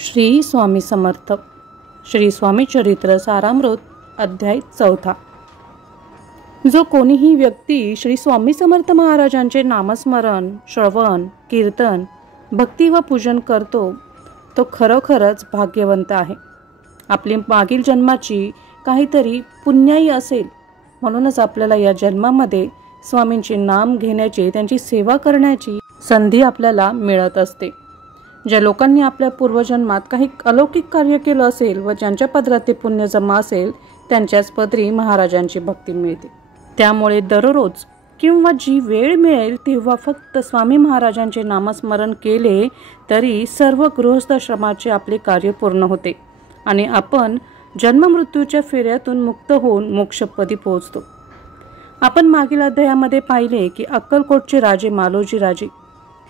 श्री स्वामी समर्थ श्री स्वामी चरित्र सारामृत अध्याय 4। जो कोणीही व्यक्ती श्री स्वामी समर्थ महाराजांचे नामस्मरण, श्रवण, कीर्तन, भक्ती व पूजन करतो तो खरोखरच भाग्यवंत आहे। आपली मागील जन्माची काहीतरी पुण्याई असेल म्हणूनच आपल्याला या जन्मामध्ये स्वामींचे नाम घेण्याची, त्यांची सेवा करण्याची संधी आपल्याला मिळत असते। ज्या लोकांनी आपल्या पूर्वजन्मात काही अलौकिक कार्य केलं असेल व ज्यांच्या पदरात ते पुण्य जमा असेल त्यांच्याच पदरी महाराजांची भक्ती मिळते। त्यामुळे दररोज किंवा जी वेळ मिळेल तेव्हा फक्त स्वामी महाराजांचे नामस्मरण केले तरी सर्व गृहस्थाश्रमाचे आपले कार्य पूर्ण होते आणि आपण जन्ममृत्यूच्या फेऱ्यातून मुक्त होऊन मोक्षपदी पोहोचतो। आपण मागील अध्यायामध्ये पाहिले की अक्कलकोटचे राजे मालोजी राजे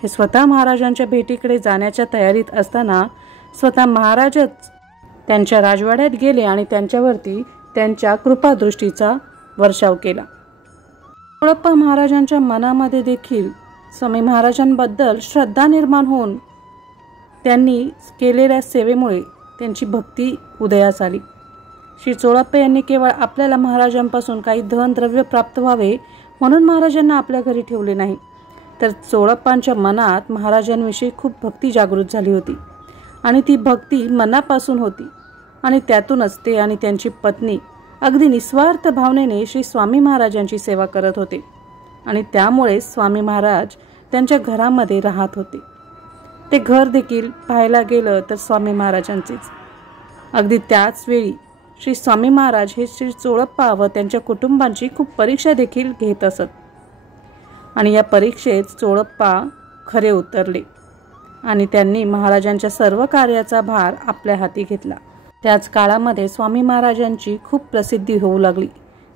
हे स्वतः महाराजांच्या भेटीकडे जाण्याच्या तयारीत असताना स्वतः महाराजच त्यांच्या राजवाड्यात गेले आणि त्यांच्यावरती त्यांच्या कृपादृष्टीचा वर्षाव केला। चोळप्पा महाराजांच्या मनामध्ये देखील स्वामी महाराजांबद्दल श्रद्धा निर्माण होऊन त्यांनी केलेल्या सेवेमुळे त्यांची भक्ती उदयास आली। श्री चोळप्पा यांनी केवळ आपल्याला महाराजांपासून काही धन द्रव्य प्राप्त व्हावे म्हणून महाराजांना आपल्या घरी ठेवले नाही, तर चोळप्पांच्या मनात महाराजांविषयी खूप भक्ती जागृत झाली होती आणि ती भक्ती मनापासून होती आणि त्यातूनच ते आणि त्यांची पत्नी अगदी निस्वार्थ भावनेने श्री स्वामी महाराजांची सेवा करत होते आणि त्यामुळे स्वामी महाराज त्यांच्या घरामध्ये राहत होते। ते घर देखील पाहायला गेलं तर स्वामी महाराजांचेच। अगदी त्याच वेळी श्री स्वामी महाराज हे श्री चोळप्पा व त्यांच्या कुटुंबांची खूप परीक्षा देखील घेत असत आणि या परीक्षेत चोळप्पा खरे उतरले आणि त्यांनी महाराजांच्या सर्व कार्याचा भार आपल्या हाती घेतला। त्याच काळामध्ये स्वामी महाराजांची खूप प्रसिद्धी होऊ लागली।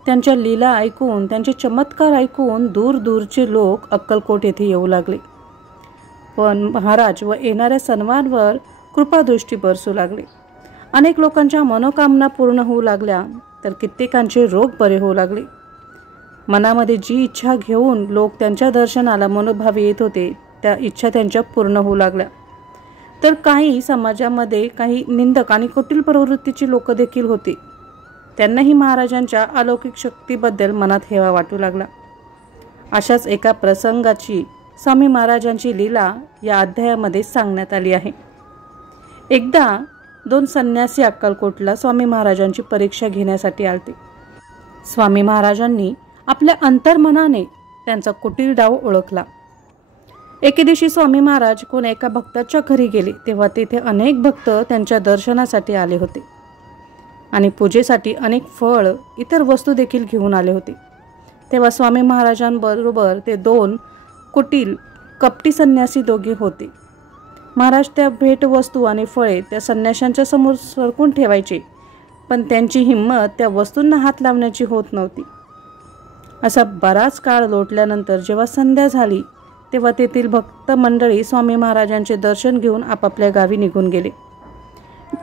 त्यांच्या लीला ऐकून, त्यांचे चमत्कार ऐकून दूर दूरचे लोक अक्कलकोट येथे येऊ लागले पण महाराज व येणाऱ्या सणवारवर कृपादृष्टी बरसू लागले। अनेक लोकांच्या मनोकामना पूर्ण होऊ लागल्या तर कित्येकांचे रोग बरे होऊ लागले। मनामध्ये जी इच्छा घेऊन लोक त्यांच्या दर्शनाला मनोभावे येत होते त्या इच्छा त्यांच्या पूर्ण होऊ लागल्या। तर काही समाजामध्ये काही निंदक आणि कुटील प्रवृत्तीची लोक देखील होते, त्यांनाही महाराजांच्या अलौकिक शक्तीबद्दल मनात हेवा वाटू लागला। अशाच एका प्रसंगाची स्वामी महाराजांची लीला या अध्यायामध्ये सांगण्यात आली आहे। एकदा 2 संन्यासी अक्कलकोटला स्वामी महाराजांची परीक्षा घेण्यासाठी आलते। स्वामी महाराजांनी आपल्या अंतर्मनाने त्यांचा कुटील डाव ओळखला। एके दिवशी स्वामी महाराज कोण एका भक्ताच्या घरी गेले तेव्हा तेथे अनेक भक्त त्यांच्या दर्शनासाठी आले होते आणि पूजेसाठी अनेक फळ, इतर वस्तू देखील घेऊन आले होते। तेव्हा स्वामी महाराजांबरोबर ते 2 कुटील कपटी संन्यासी दोघे होते। महाराज त्या भेटवस्तू आणि फळे त्या संन्याशांच्या समोर सरकून ठेवायचे पण त्यांची हिंमत त्या वस्तूंना हात लावण्याची होत नव्हती। असा बराच काळ लोटल्यानंतर जेव्हा संध्या झाली तेव्हा तेथील भक्त मंडळी स्वामी महाराजांचे दर्शन घेऊन आपापल्या गावी निघून गेले।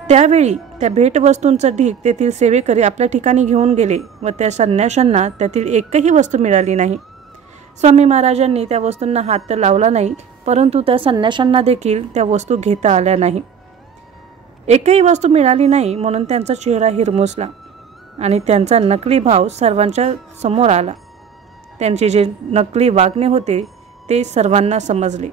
त्यावेळी त्या भेटवस्तूंचा ढीग तेथील सेवेकरी आपल्या ठिकाणी घेऊन गेले व त्या संन्याशांना त्यातील एकही वस्तू मिळाली नाही। स्वामी महाराजांनी त्या वस्तूंना हात तर लावला नाही परंतु त्या संन्याशांना देखील त्या वस्तू घेता आल्या नाही। एकही वस्तू मिळाली नाही म्हणून त्यांचा चेहरा हिरमुसला आणि त्यांचा नकली भाव सर्वांच्या समोर आला। त्यांचे जे नकली वागणे होते ते सर्वांना समजले।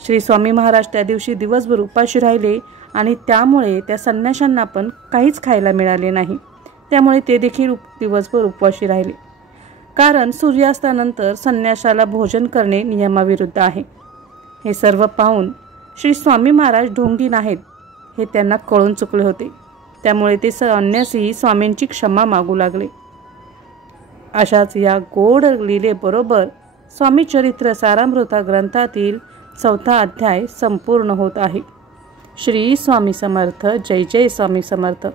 श्री स्वामी महाराज त्या दिवशी दिवसभर उपाशी राहिले आणि त्यामुळे त्या संन्याशांना पण काहीच खायला मिळाले नाही, त्यामुळे ते देखील दिवसभर उपवाशी राहिले। कारण सूर्यास्तानंतर संन्याशाला भोजन करणे नियमाविरुद्ध आहे। हे सर्व पाहून श्री स्वामी महाराज ढोंगी नाहीत हे त्यांना कळून चुकले होते, त्यामुळे ते संन्यासी स्वामींची क्षमा मागू लागले। अशाच या गोड लीलेबरोबर स्वामी चरित्र सारामृता ग्रंथातील 4था अध्याय संपूर्ण होत आहे। श्री स्वामी समर्थ। जय जय स्वामी समर्थ।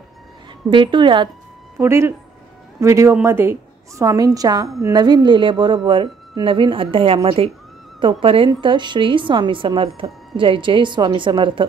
भेटूयात पुढील व्हिडिओमध्ये स्वामींच्या नवीन लीलेबरोबर नवीन अध्यायामध्ये। तोपर्यंत श्री स्वामी समर्थ। जय जय स्वामी समर्थ।